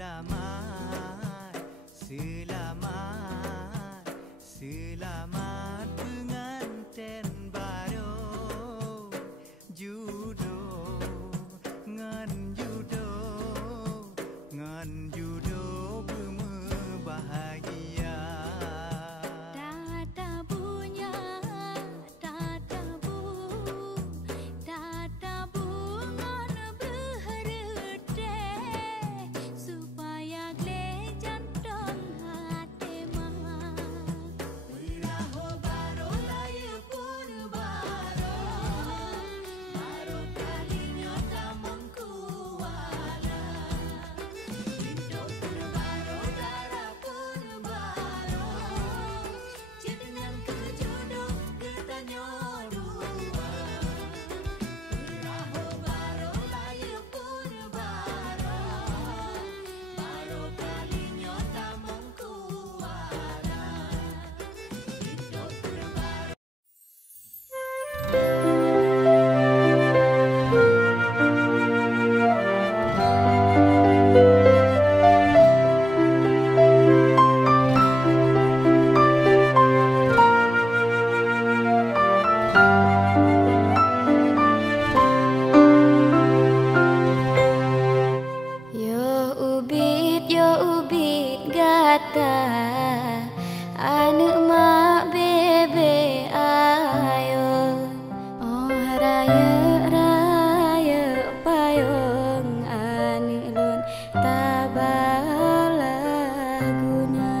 Selamat, selamat, selamat pengantin baru. Judo, ngan judo, ngan judo berbahagia. Tata punya, tata bu ngan berherde supaya gle jantung hati mah. Beraho baro laya pun baro, baro kalinya tamang kuala. Hidup pun baro, darah pun baro. Dengan kejodoh ketanya dua. Beraho baro laya pun baro, baro kalinya tamang kuala. Hidup pun baro. Yo ubit gata anu mak bebe ayo. Oh raya raya payung anu lun tabala guna.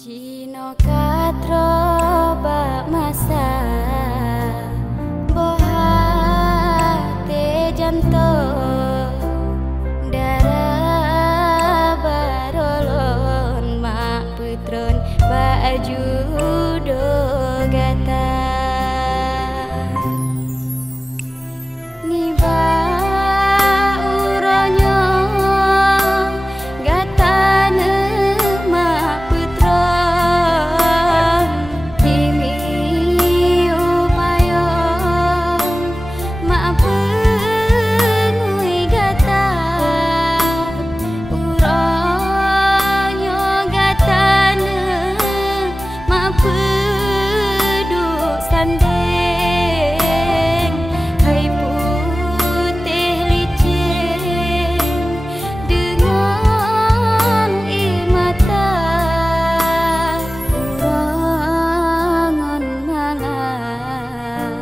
Jino katro bak masa bohate jantung. Baju do gata niba uronyo gata ne ma putra kimi upayo ma pengui gata uronyo gata peduk sandeng hai putih licin dengan imata urangan malam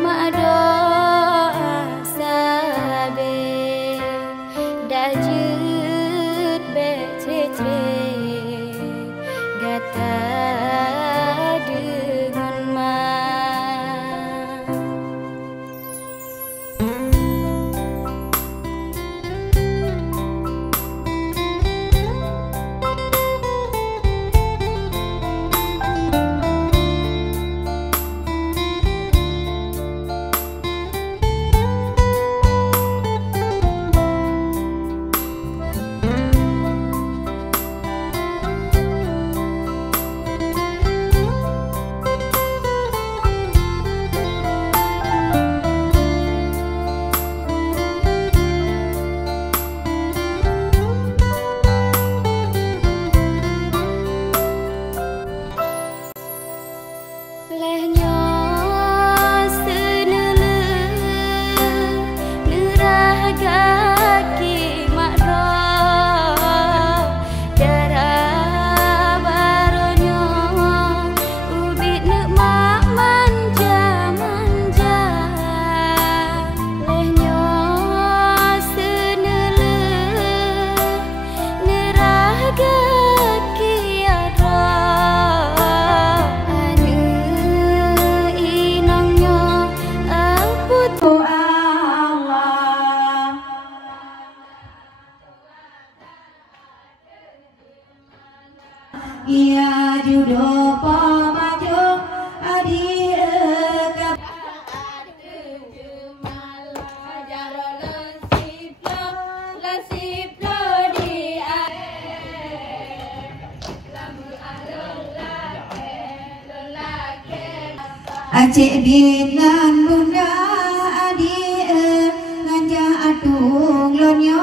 mak doa sabe dajut becece gata Ia judo pemaju adi ekap Aceh bingan bunda adi nganja atung lo nyo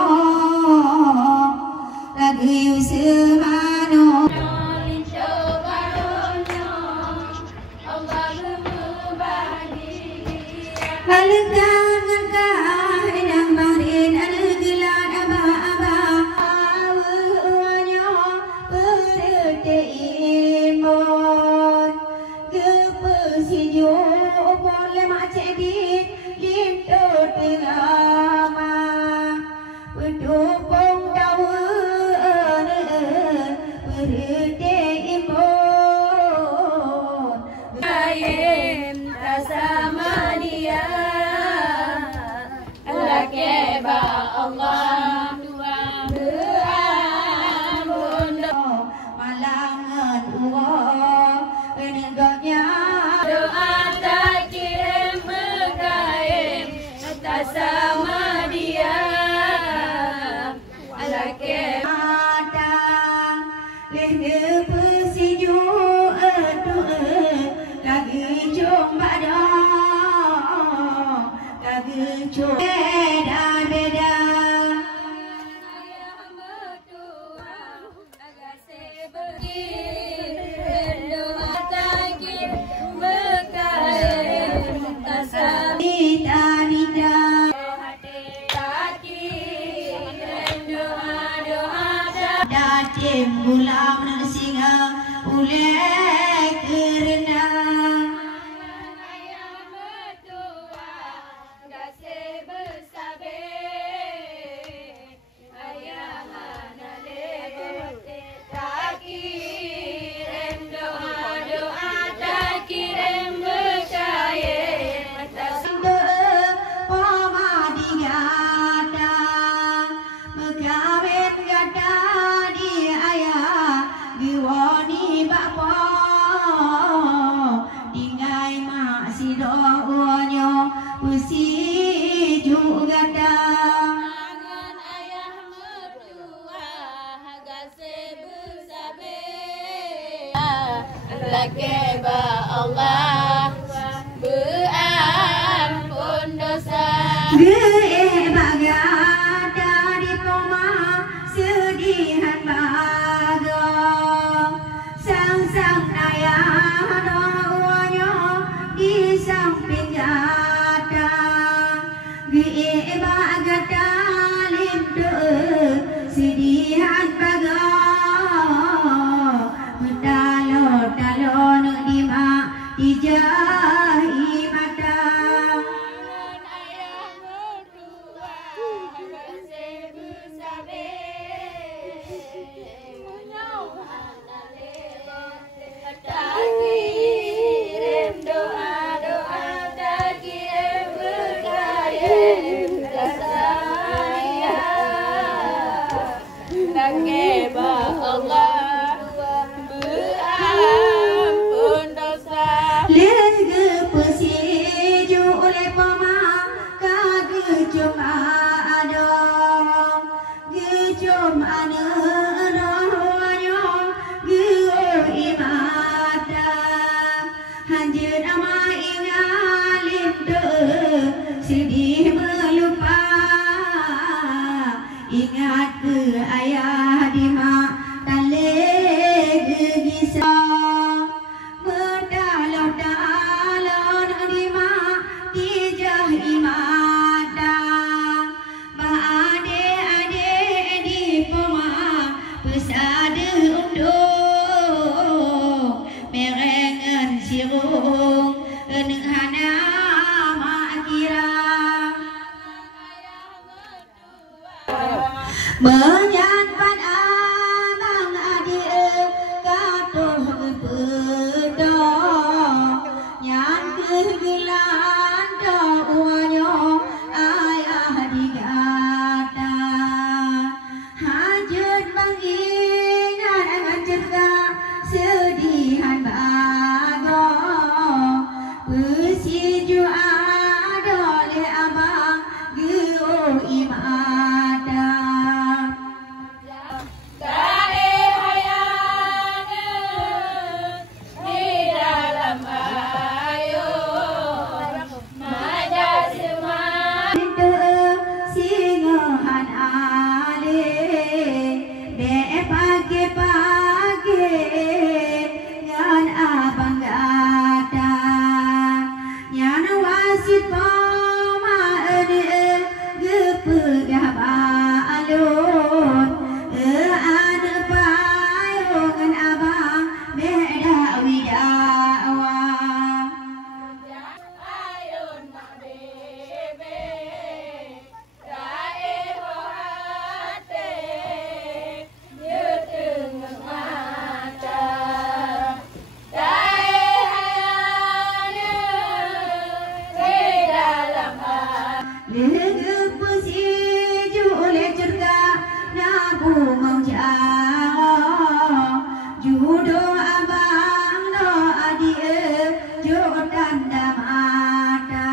lagu semano Halakan kah yang marin ada gelan abah-abah awalnya berdeimbon kepesijo boleh macet di lintut lama berdukung daun berdeimbon ayem tak sama dia Keba Allah Tuhan beramun malangan uang penegaknya doa tak kirim berkaim atas sama dia ala keba leh persiju lagi coba dah lagi coba Bulan singa ulek kerana ayah mertua kasih bersabar ayah mana lebih tak kirim doa tak kirim berkait atas pamadi gada megawet gada Diwani bapa dingai mak si doonyo usi juga tangan ayah mertua hagase bersabar lakeba Allah berampun dosa ge bagada di koma sedihan sang ayah doanya di samping gada gie bagada limdo sedihan baga mentalon di mak dijahi mata ayah mertua kasih bersabar tak kirim doa tak kirim berkait saya tak keba Allah berampun dosa lega pesiju oleh pama kage cuma ada gejom ana sedih melupa ingat ke ayah di mak talik gisah bertalon-talon di mak dijah imada adik-adik di poma pesada undung merengan sirung enhana menyampan abang adik katuh pedang nyan kegelan doanya ayah digata hajat mengingat dengan cegah sedihan bagong pesiju ada oleh abang geo imada Lege si ju le cerga na bungong jauh judo abang do adie jo tanda mata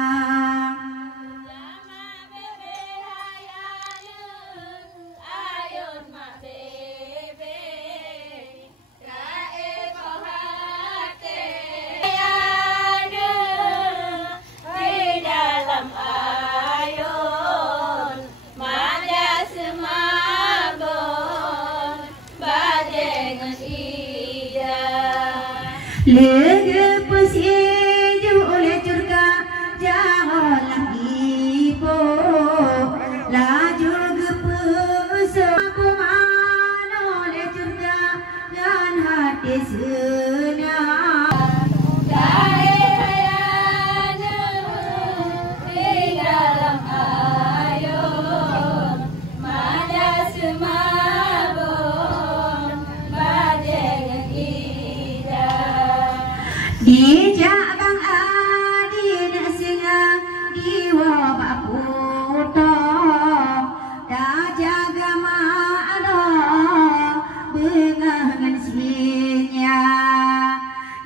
Lege pesiju oleh curga jangan lagi po laju gepeso aku mana oleh curga dan hati senang Dijak bang adi nak singa diwa baputo dah jaga ma'ado bengangan sinya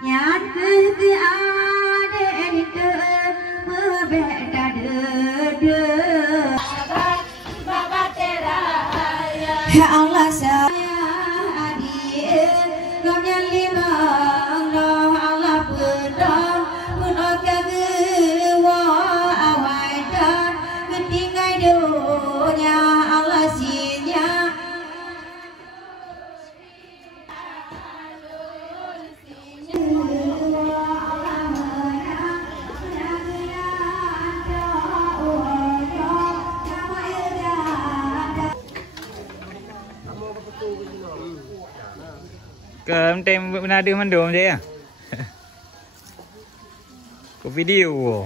nyan ke ade itu mebeda dede ya Allah saya adi ngomnya lima Ke tem menadi mendom je ya. Ke video.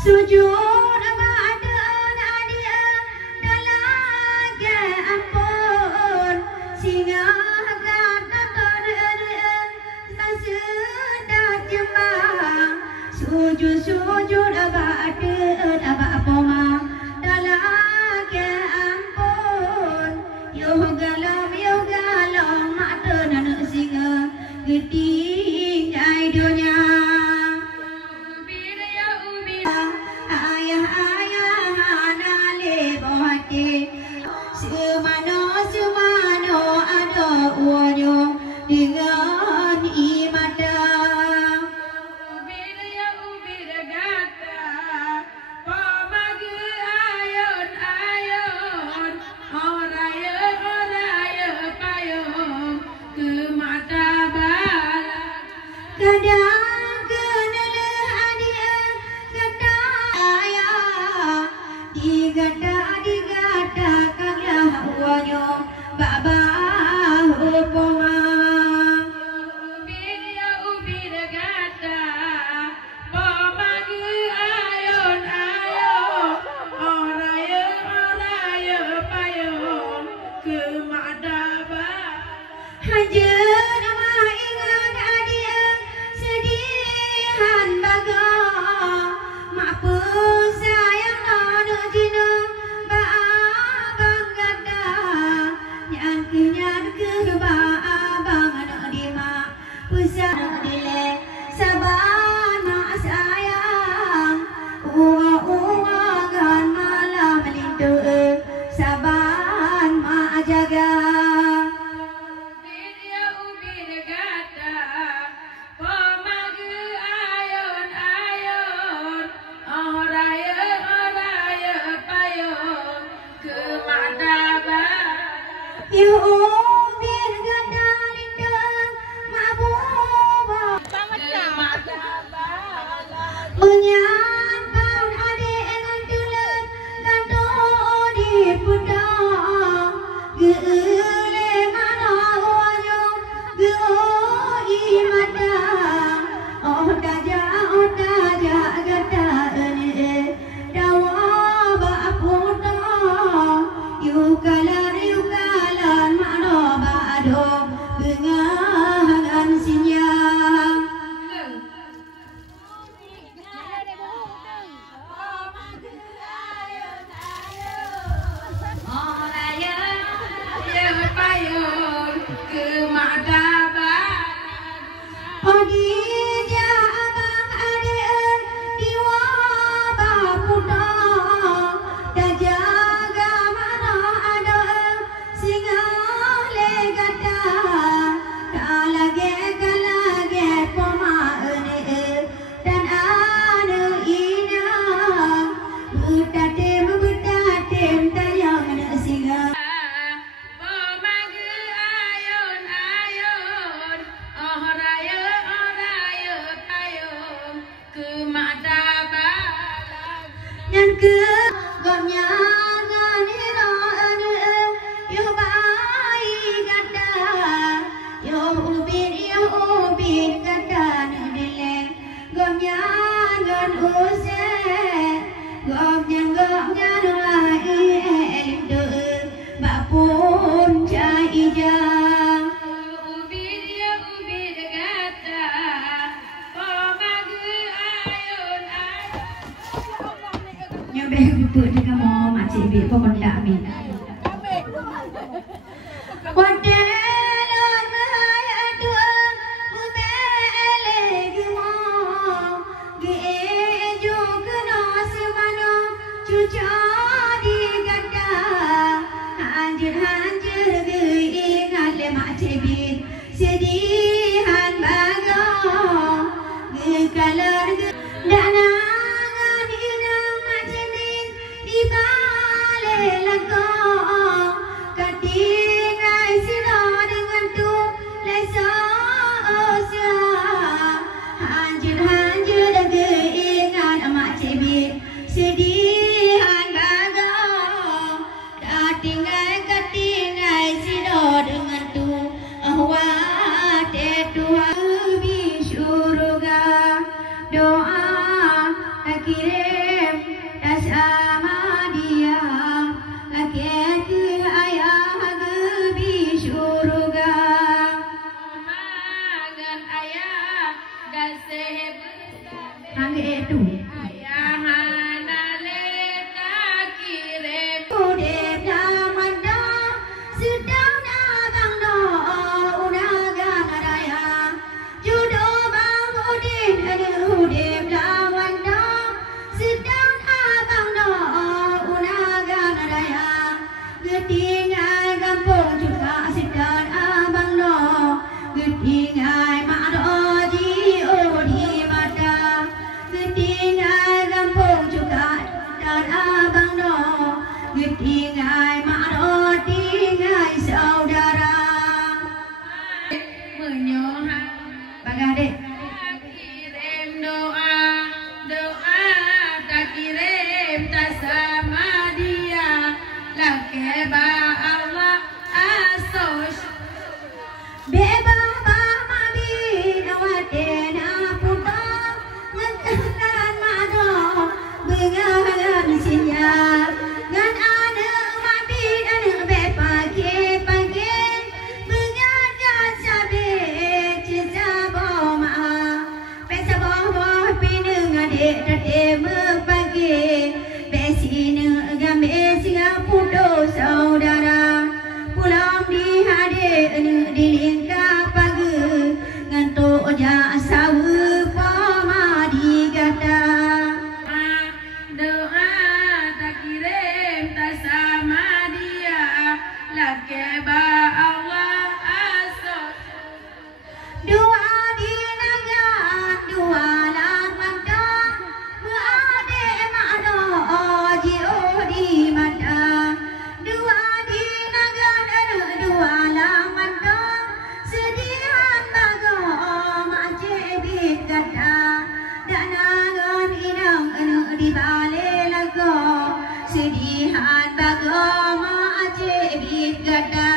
Sujud badan adia dalaga ampun singa kata tor sase sujud abadeun aba poma dalake ampun yo galam mata nanu singa geding ai dunia ayah nale bohate semano ada uanyo dengan imata kadang kenala adia kata ayah digata kaglah uanyo baba hopoma ubir gata pomagi ayon oraya payo kemadaba hajar nama ingat adia sedihan baga mak sayang nono jino ba abang gada nyan ke ba abang anak dima pusat dile saban mak sayang uang malam melintu saban mak jaga you bir gadalinda mabuba menyampan adik ngantulan kanto di puda geule mana wanyo geoi mata otaja gata ene dawa ba puda yukalan mano bado bengahan sinyang oraya payon ke madaba odi ja abang ade diwa ba puda dajaga mana ada singa legata kalage poma ene dan anu ina butatem tayang na singa pomage ayon oraya payon ke madaba nyan ke gomnya nganira ane yo bai gada yo ubir gada nile gomnya ngan use gomnya lai elindu bapun jaijang ubir gada pomage ayon nyobeh buput di kamu macam bi pokok dak bi wadelan mahaya dua ubele gemo gejo kena semana cuca di gada hanjir geingat le macam bi sedihan baga gekalar dana katingai sida dengan tu lesa osa hanjir geingat amak cebit sedihan baga katingai sida dengan tu ahwat Tuhan di syurga doa kirim sama dia kakek ayah gebi syurga magan ayah dan hangge itu ayah anale tak kirim udep daman da sedang abang no unagan raya judo bang udin udep daman da sedang abang no unagan raya getingai gampong juga sedang abang no getingai makroji odi mata getingai gampong juga dan abang no getingai makroti ngai saudara menyohang bagade kirim doa doa tak kirim tak sama dia laki ba Allah asos beba ba mabi nawate na puta ngkan mado bengalan sinyal ngan ana mabi ana be pagi pagi bengalan sabe cizabo ma pesabo bo pinung ade tate mepagi besine gambe singa pudo saudara pulang di hade di lingkap pagi ngantuk jasa pamadi gata doa tak kirim tak sama dia laki ba Allah asos dua di nagan dua laman dang berade makro oji odi mata dua di nagan dua laman dang sedihan bago macebit gata danangan inang di bale lago sedihan bago macebit gata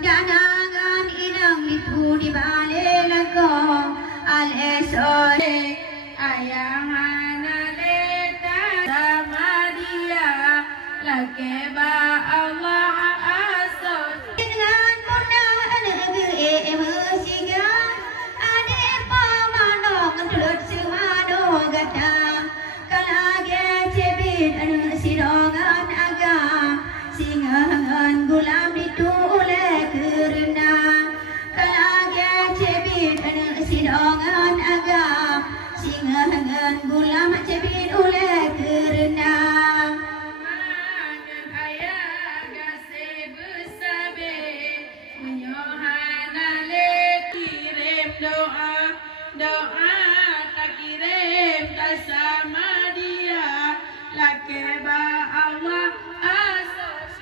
danangan inang itu di bale lago aleson ayah anale tak sama dia laki ba Allah asos dengan muda negeri musiga ade pamanong tulut semado gata kalage cebit sidongan aga singangan gulam ditule kerana kalage cebit sidongan aga singangan gulam cebit ule kerana Mangan ayah kasih bersabe menyohang ale kirim doa doa tak kirim tak sama dia laki ba Allah asos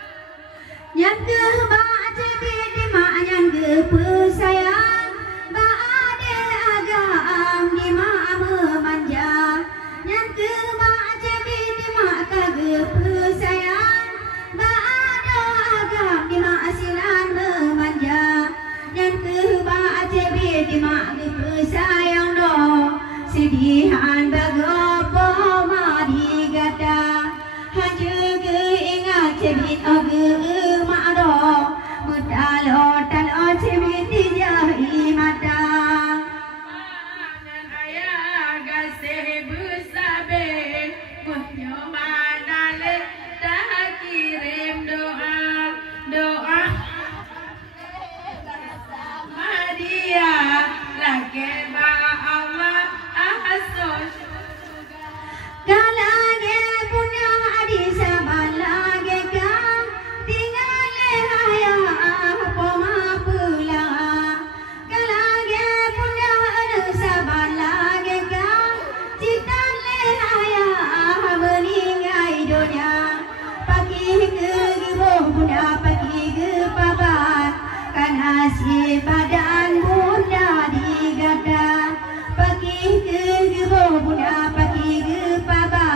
yang ke baca di mak yang ke pesayang ba ade agam di mak memanja yang ke baca di mak kage pesayang ba ada agam di mak silan memanja yang ke baca di mak ke pesayang do sedihan bagopo madi gata haje ke ingat cebit age mado mutalo talo cebit jahi mata Mangan ayah kasih bersabe menyohang ale tak kirim doa doa sama dia laki ba Allah asos kalage punya adi sabalage ka tingale haya poma pula kalage punya sabalage ka citale haya beningai donya pagi ke gibo bunda pagi ke papa kana si badan bunda digada pagi ke gibo bunda pagi ke papa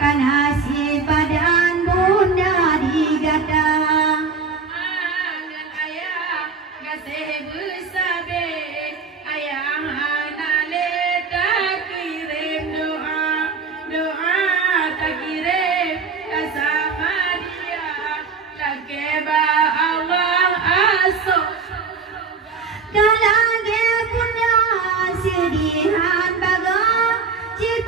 kana si badan bunda digada Mangan ayah kasih bersabe ayah anale tak kirim doa doa tak kirim tak sama dia laki ba Allah asos kalage punya sedihan baga cita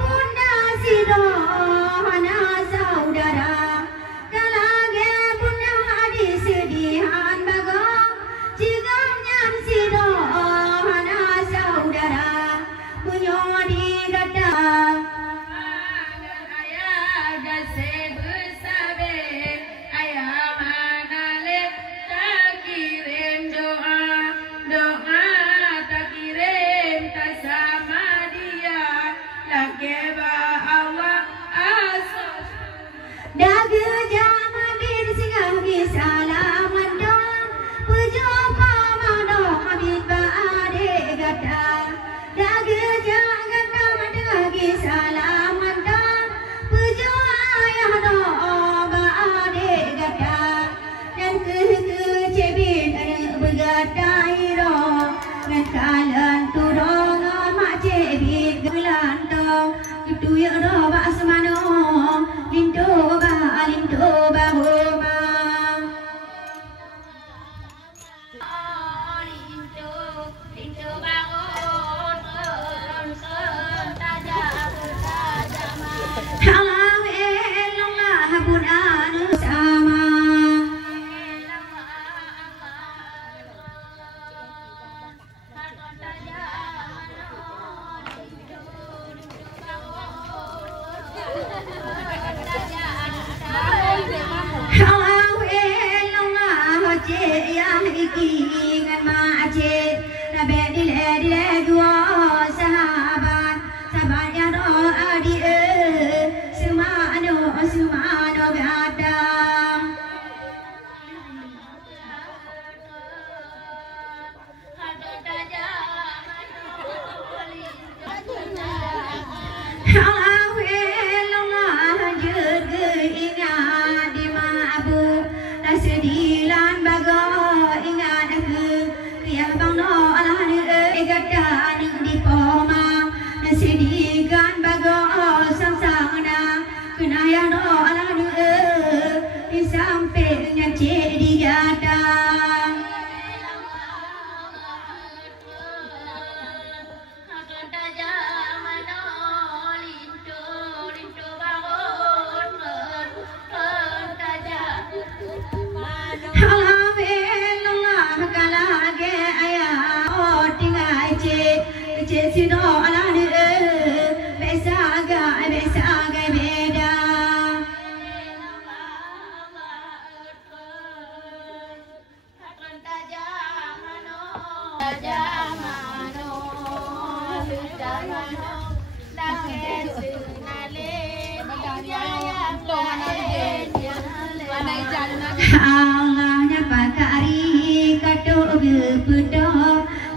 Allahnya pakari kato bepudo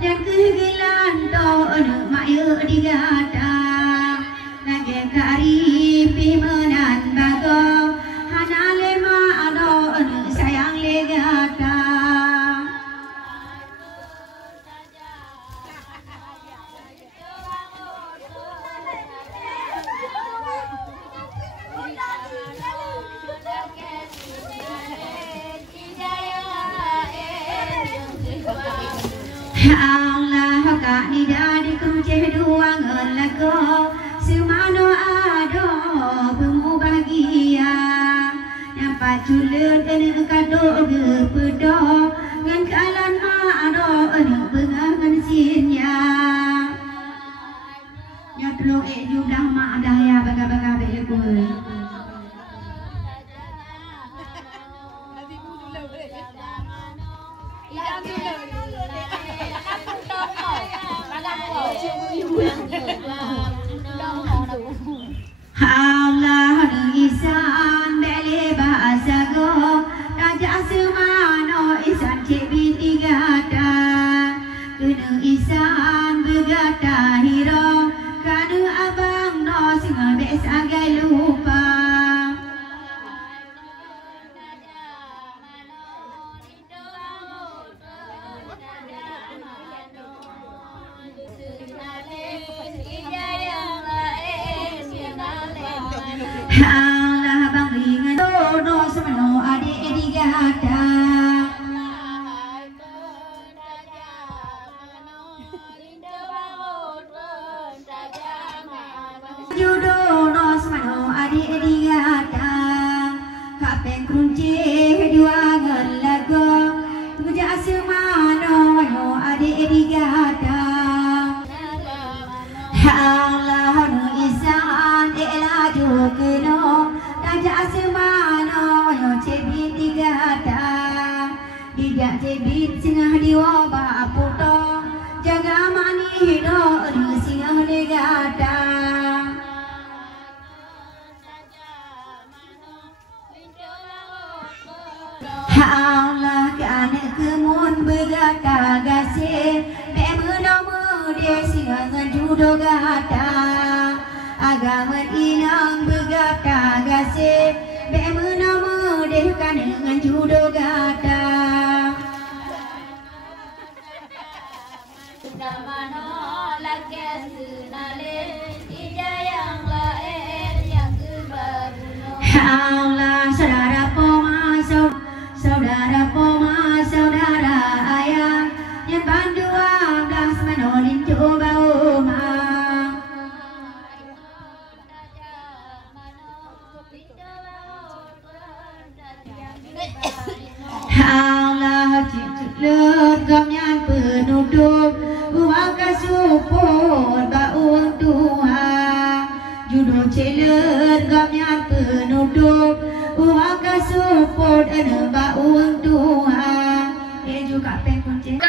dan kegelan to mayu digata nage kari pimenan bago hanale ma ado sayang legata Allah ka ni dari kunci dua ngelago semano ado bemu bahagia yang paculun ene kado gepedo ngan kalan ma ado ene bengan sinnya nya tolong jumlah ma ada ya baga-baga beku Allah isan beli bahasa go raja semano isan cebi tiga ta kena isan begata hiro kanu abang no singa besa gai lupa Allah bang ringan dono semano adik digata judono semano adik digata kapeng kunci dua ngelago tuja semano adik digata maju keno tajak semano yo cebi tiga ta tidak cebi singah diwa puto jaga mani hido singah negata Allah kan kemun bergata gase bemuno dia singah judo gata agama inang bergata gase bemuno dia kan dengan judo gata Mano lakas nale yang lain yang kebaruno Allah saudara poma saudara poma saudara ayah yang bandua belas menolin coba uma Allah ciclut gomyan penutup uang support baung Tuhan judo celut gomyan penutup uang support baung Tuhan juga pengkunci